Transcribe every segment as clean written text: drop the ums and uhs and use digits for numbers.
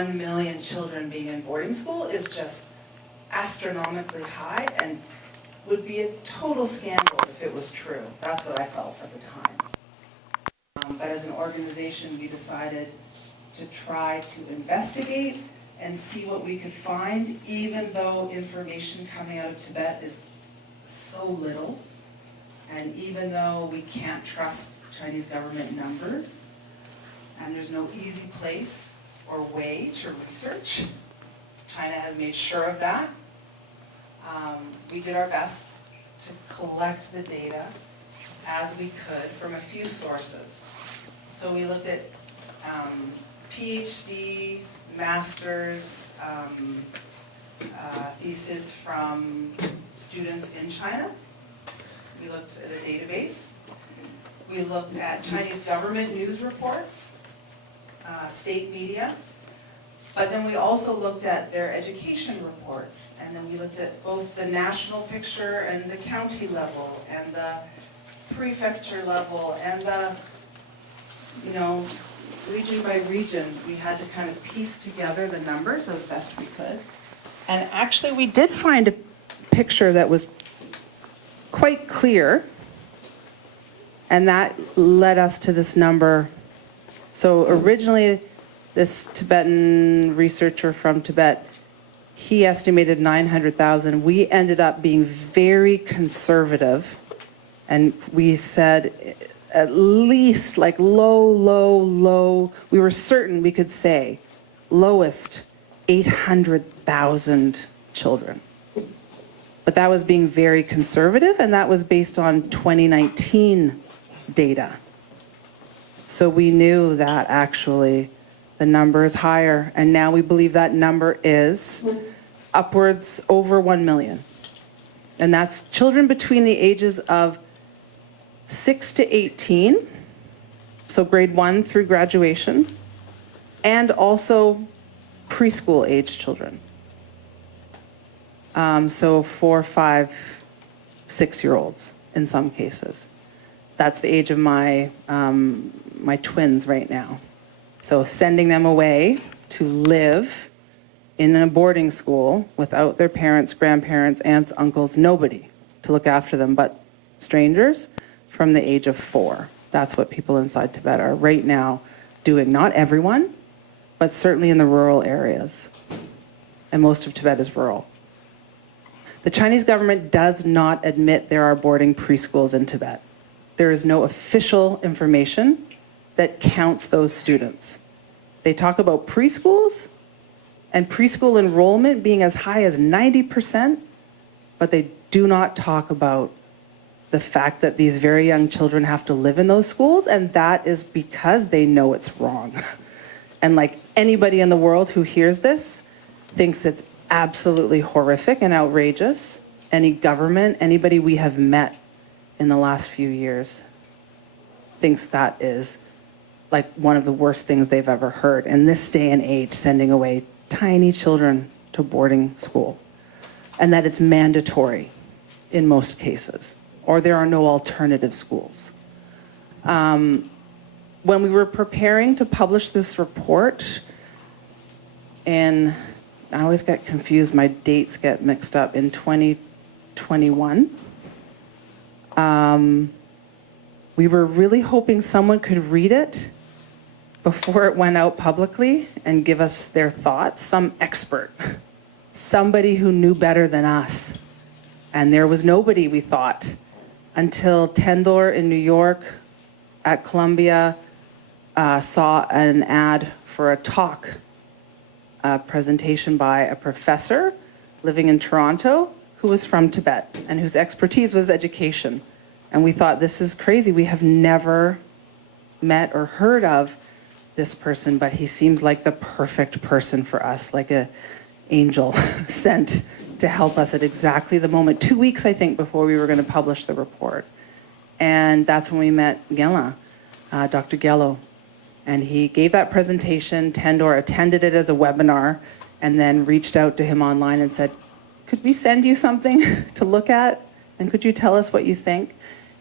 1 million children being in boarding school is just astronomically high and would be a total scandal if it was true. That's what I felt at the time. But as an organization, we decided to try to investigate and see what we could find, even though information coming out of Tibet is so little, and even though we can't trust Chinese government numbers, and there's no easy place or way to research. China has made sure of that. We did our best to collect the data as we could from a few sources. So we looked at PhD, master's, thesis from students in China. We looked at a database. We looked at Chinese government news reports, state media, but then we also looked at their education reports, and then we looked at both the national picture and the county level and the prefecture level and the, region by region. We had to kind of piece together the numbers as best we could. And actually we did find a picture that was quite clear, and that led us to this number. So originally, this Tibetan researcher from Tibet, he estimated 900,000. We ended up being very conservative, and we said at least like low, we were certain we could say lowest 800,000 children. But that was being very conservative, and that was based on 2019 data. So we knew that actually the number is higher, and now we believe that number is upwards over 1 million. And that's children between the ages of 6 to 18, so grade 1 through graduation, and also preschool age children. So 4, 5, 6-year-olds in some cases. That's the age of my my twins right now. So sending them away to live in a boarding school without their parents, grandparents, aunts, uncles, nobody to look after them but strangers from the age of 4. That's what people inside Tibet are right now doing. Not everyone, but certainly in the rural areas. And most of Tibet is rural. The Chinese government does not admit there are boarding preschools in Tibet. There is no official information that counts those students. They talk about preschools and preschool enrollment being as high as 90%, but they do not talk about the fact that these very young children have to live in those schools, and that is because they know it's wrong. And like anybody in the world who hears this thinks it's absolutely horrific and outrageous. Any government, anybody we have met in the last few years thinks that is like one of the worst things they've ever heard in this day and age, sending away tiny children to boarding school, and that it's mandatory in most cases, or there are no alternative schools. When we were preparing to publish this report, and I always get confused, my dates get mixed up, in 2021, we were really hoping someone could read it before it went out publicly and give us their thoughts, some expert, somebody who knew better than us. And there was nobody, we thought, until Tendor in New York at Columbia saw an ad for a talk, a presentation by a professor living in Toronto who was from Tibet and whose expertise was education. And we thought, this is crazy. We have never met or heard of this person, but he seems like the perfect person for us, like an angel sent to help us at exactly the moment, 2 weeks, I think, before we were going to publish the report. And that's when we met Gyal, Dr. Gyal. And he gave that presentation. Tendor attended it as a webinar and then reached out to him online and said, could we send you something to look at? And could you tell us what you think?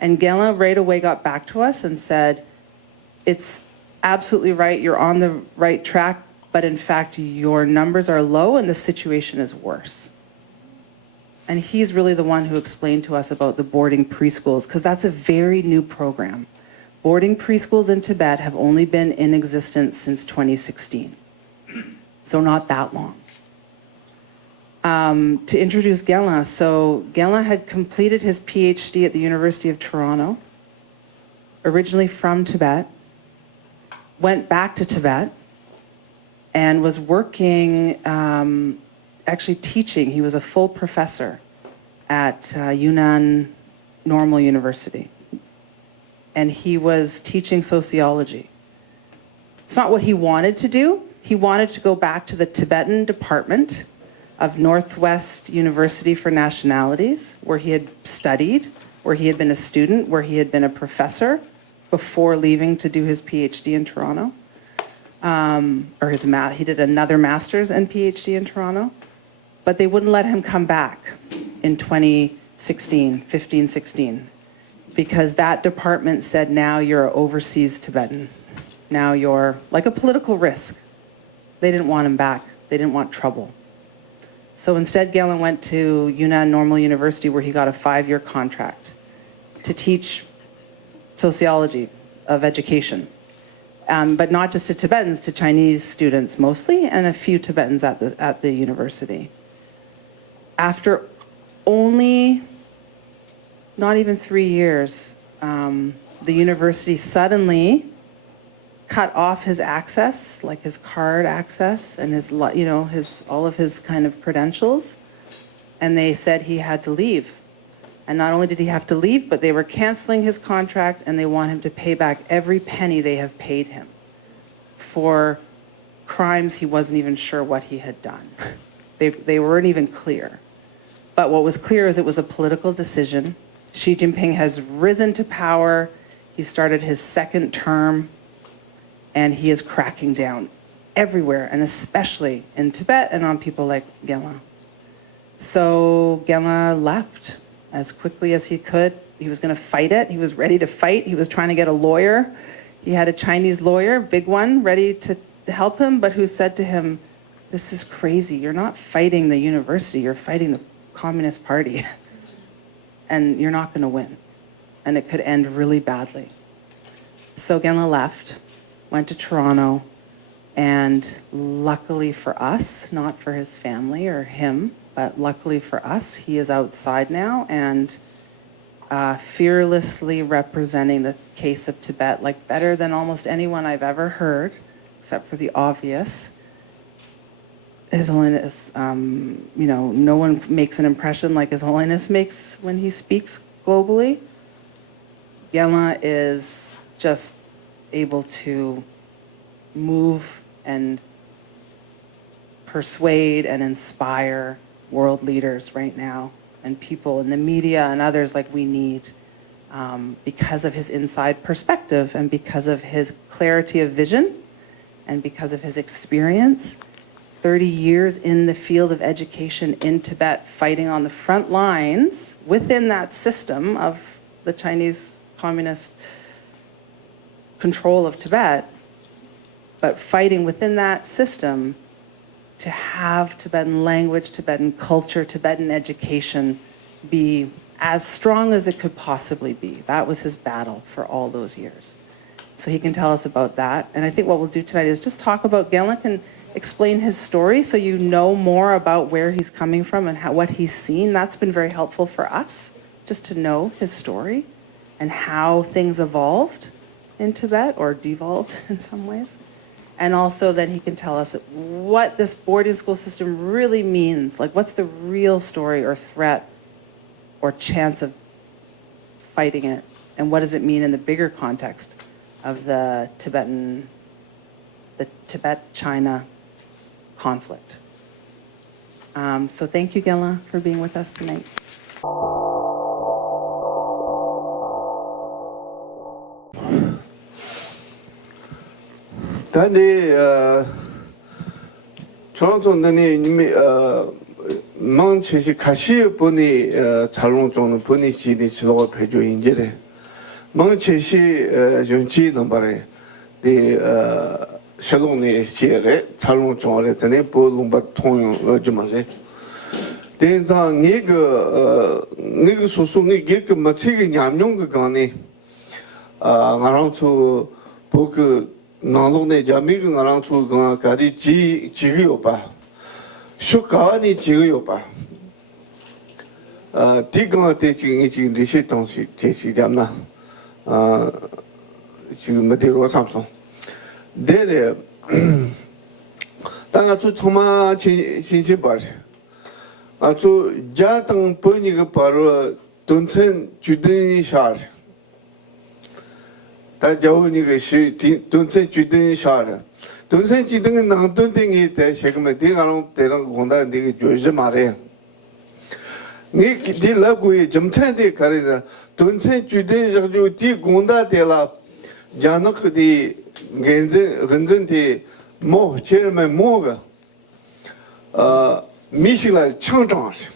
And Gyal right away got back to us and said, it's absolutely right, you're on the right track, but in fact, your numbers are low and the situation is worse. And he's really the one who explained to us about the boarding preschools, because that's a very new program. Boarding preschools in Tibet have only been in existence since 2016, so not that long. To introduce Gyal, so Gyal had completed his PhD at the University of Toronto, originally from Tibet, went back to Tibet, and was working, actually teaching. He was a full professor at Yunnan Normal University. And he was teaching sociology. It's not what he wanted to do. He wanted to go back to the Tibetan department of Northwest University for Nationalities, where he had studied, where he had been a student, where he had been a professor before leaving to do his PhD in Toronto. He did another master's and PhD in Toronto, but they wouldn't let him come back in 15, 16, because that department said, now you're an overseas Tibetan. Now you're like a political risk. They didn't want him back. They didn't want trouble. So instead, Gyal went to Yunnan Normal University, where he got a 5-year contract to teach sociology of education. But not just to Tibetans, to Chinese students mostly, and a few Tibetans at the university. After only not even 3 years, the university suddenly cut off his access, like his card access and his, all of his kind of credentials, and they said he had to leave. And not only did he have to leave, but they were canceling his contract, and they want him to pay back every penny they have paid him for crimes he wasn't even sure what he had done. They weren't even clear. But what was clear is it was a political decision. Xi Jinping has risen to power. He started his 2nd term, and he is cracking down everywhere, and especially in Tibet and on people like Gyal. So Gyal left as quickly as he could. He was going to fight it. He was ready to fight. He was trying to get a lawyer. He had a Chinese lawyer, big one, ready to help him, but who said to him, this is crazy. You're not fighting the university. You're fighting the Communist Party. And you're not going to win. And it could end really badly. So Gyal left, went to Toronto, and luckily for us, not for his family or him, but luckily for us, he is outside now and fearlessly representing the case of Tibet, like better than almost anyone I've ever heard, except for the obvious. His Holiness, no one makes an impression like His Holiness makes when he speaks globally. Gyal is just able to move and persuade and inspire world leaders right now, and people in the media and others like we need, because of his inside perspective and because of his clarity of vision and because of his experience. 30 years in the field of education in Tibet, fighting on the front lines within that system of the Chinese Communist control of Tibet, but fighting within that system to have Tibetan language, Tibetan culture, Tibetan education be as strong as it could possibly be. That was his battle for all those years. So he can tell us about that. And I think what we'll do tonight is just talk about Gyal and explain his story so you know more about where he's coming from and what he's seen. That's been very helpful for us, just to know his story and how things evolved in Tibet, or devolved in some ways. And also that he can tell us what this boarding school system really means. Like, what's the real story or threat or chance of fighting it? And what does it mean in the bigger context of the Tibet-China conflict? So thank you, Gyal, for being with us tonight. Tadi 저쪽에 이미 망치시 가시 분이 잘롱종의 분이 지리 지도가 배조 인제래 망치시 jun지 넘버에 디 샬롱네 시에 찰롱 종어래 되네 볼롱바 통용 어지마래 대장 네가 소소네 길그 마치기 냠용 그 간에 나랑초 보그 나노네 자미그 나랑초 그 가리 지기요 봐 쇼가니 지기요 봐 디그마테 지금 리시 당시 제시잖아 지금 메테로 삼성 내래 당아주 정말 진실 봐 아주 자당 번이가 바로 돈천 주든이 샤 다 자원이가 시 돈천 주든이 샤 돈천 주든은 나돈땡이 때 지금 대가로 대랑 공다 내가 조지 말해 네 딜라고에 점차대 가리다 돈천 주든이 가지고 뒤 공다 대라 자나크디 근전디 뭐 제일만 뭐가 미실라 청정시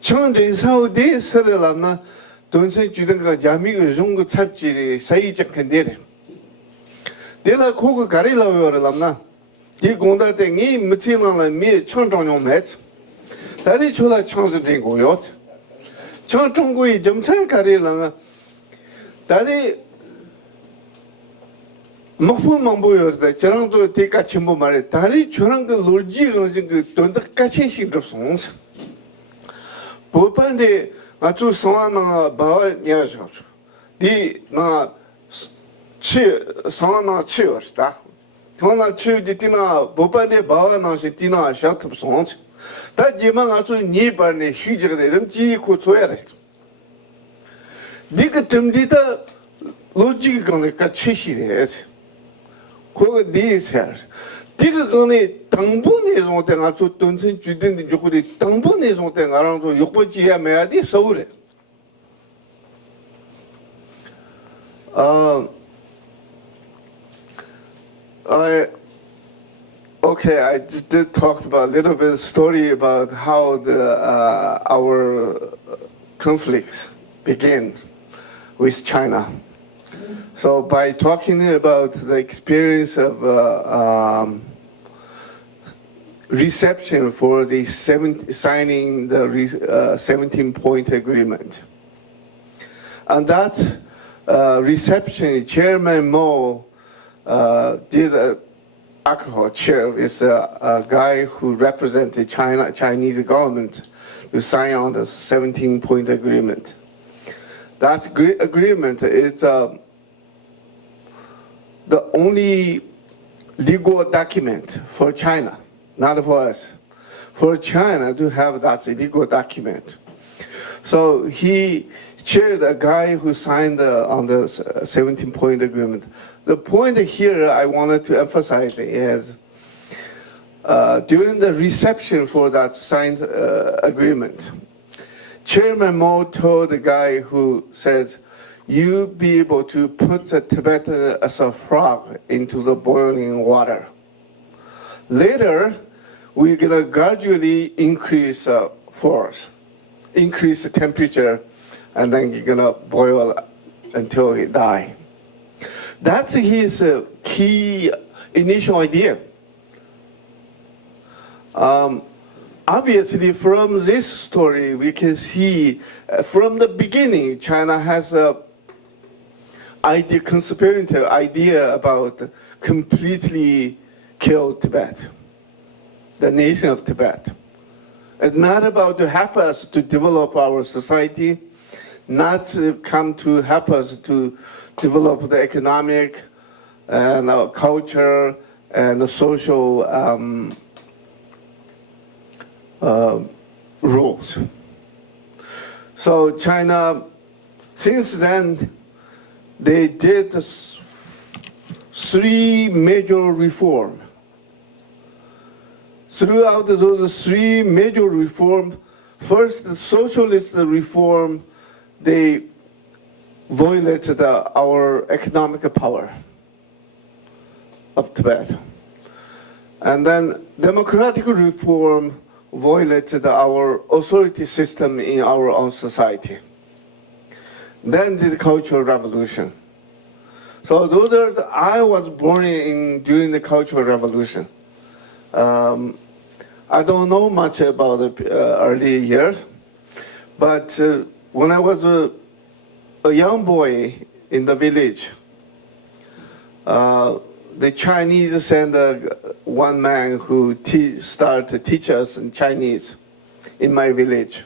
청정 사우디 서를람나 돈세 주든가 자미가 종고 잡지 사이적 근데래 내가 고거 가리라고라람나 이 공다대 이 무치만라 미 청정용 매트 다리 초라 청정된 거요 청정고이 점차 가리라나 다리 먹고만 보여서 저랑도 대가 전부 말해 다리 저랑 그 놀지는 그 돈도 같이 싶었어. 보판데 아주 성화나 바냐죠. 디나 치 성화나 치었다. 통나 치디티나 보판데 바나시 티나 샤트송. 다 지만 아주 니바네 희저데 름지 고쳐야 돼. 네가 듬디다 로직이 같이 시래. 그거 네세. 네가 그네 당분에 정도 아주 돈선 주든지 조금이 당분에 정도 알아서 욕벌지야 매야디 서울에. I just did talk about a little bit of story about how our conflicts began with China. So by talking about the experience of reception for the signing the 17-point agreement, and that reception, Chairman Mo did a alcohol chair is a guy who represented Chinese government to sign on the 17-point agreement. That agreement is the only legal document for China, not for us. For China to have that legal document. So he chaired a guy who signed on the 17-point agreement. The point here I wanted to emphasize is during the reception for that signed agreement, Chairman Mo told the guy who says, you be able to put the Tibetan as a frog into the boiling water. Later, we're gonna gradually increase force, increase the temperature, and then you're gonna boil until he die. That's his key initial idea. Obviously, from this story, we can see from the beginning, China has a conspiratorial idea about completely kill Tibet, the nation of Tibet. It's not about to help us to develop our society, not to come to help us to develop the economic and culture and the social rules. So China, since then, they did three major reforms. Throughout those three major reforms, first the socialist reform, they violated our economic power of Tibet. And then democratic reform violated our authority system in our own society. Then the Cultural Revolution. So those are, I was born during the Cultural Revolution. I don't know much about the early years, but when I was a young boy in the village, the Chinese sent one man who started to teach us in Chinese in my village.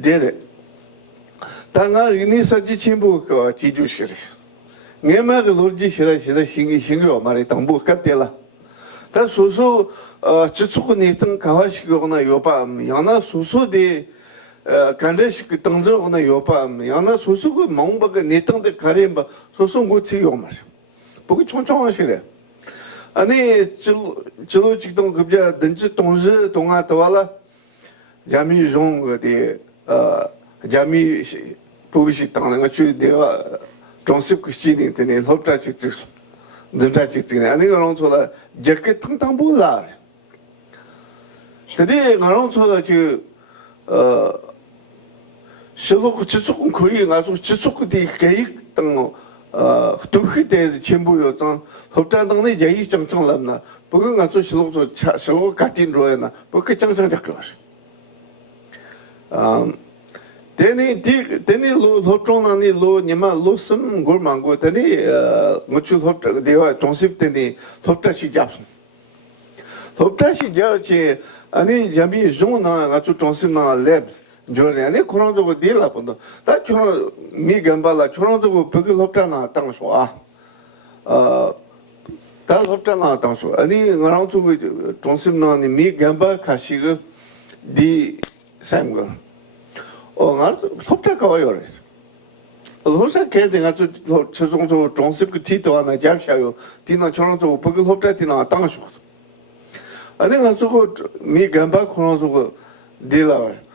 Did it. Tanga rini saji chimbu ko jiju shiri. Ngema ke lorji shira shingyo mari tambu kaptela. Ta susu chitsuku ni tang kawashi ko na yopa yana susu de kandeshi ke tangzo na yopa yana susu ko mongba ke netang de karimba susu ngutsi yo mari. 보기 총총하시래. 아니 지로 직동 급자 든지 동지 동아 도와라 자미 종거디 자미 보기시 당는 거 주대와 정습 그 시딩 되네 롭다 직직 진짜 직직네 아니 그런 소라 제게 탕탕 보라 근데 그런 소라 지 실로 지속 거리 가서 지속 뒤 계획 등 두히 때 전부였잖아. 법단당의 제의 정청람나. 그거 가서 실로 같은 로에나. 그게 정상 작거. 데니 로 호트론하니 로 니마 로슨 골망고 데니 무추 호트 대화 정습 데니 호트시 잡슨. 호트시 저지 아니 잠이 존나 가서 정습나 랩 저래 아니 그런 거 딜라 본다. 다 저는 미 감발라 저런 거 벽을 없잖아 당소 다 없잖아 당소 아니 그런 거 정심나니 미 감발 가시고 디 삼거 나 없다가 와요. 로사 개대가 저 최종적으로 정습 그 티도 하나 잡샤요. 디나 저런 거 벽을 없다 디나 당소 아니 가서 미 감발 그런 거 딜라